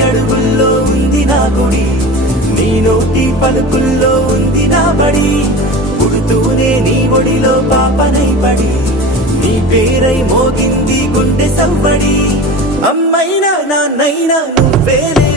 అడుగుల్లో ఉంది నా గుడి, నీ నోటి పలుకుల్లో ఉంది నా బడి. పుడుతూనే నీ ఒడిలో పాపనై పడి, నీ పేరై మోగింది గుండె సవ్వడి. అమ్మైనా నాన్నైనా నువ్వేలే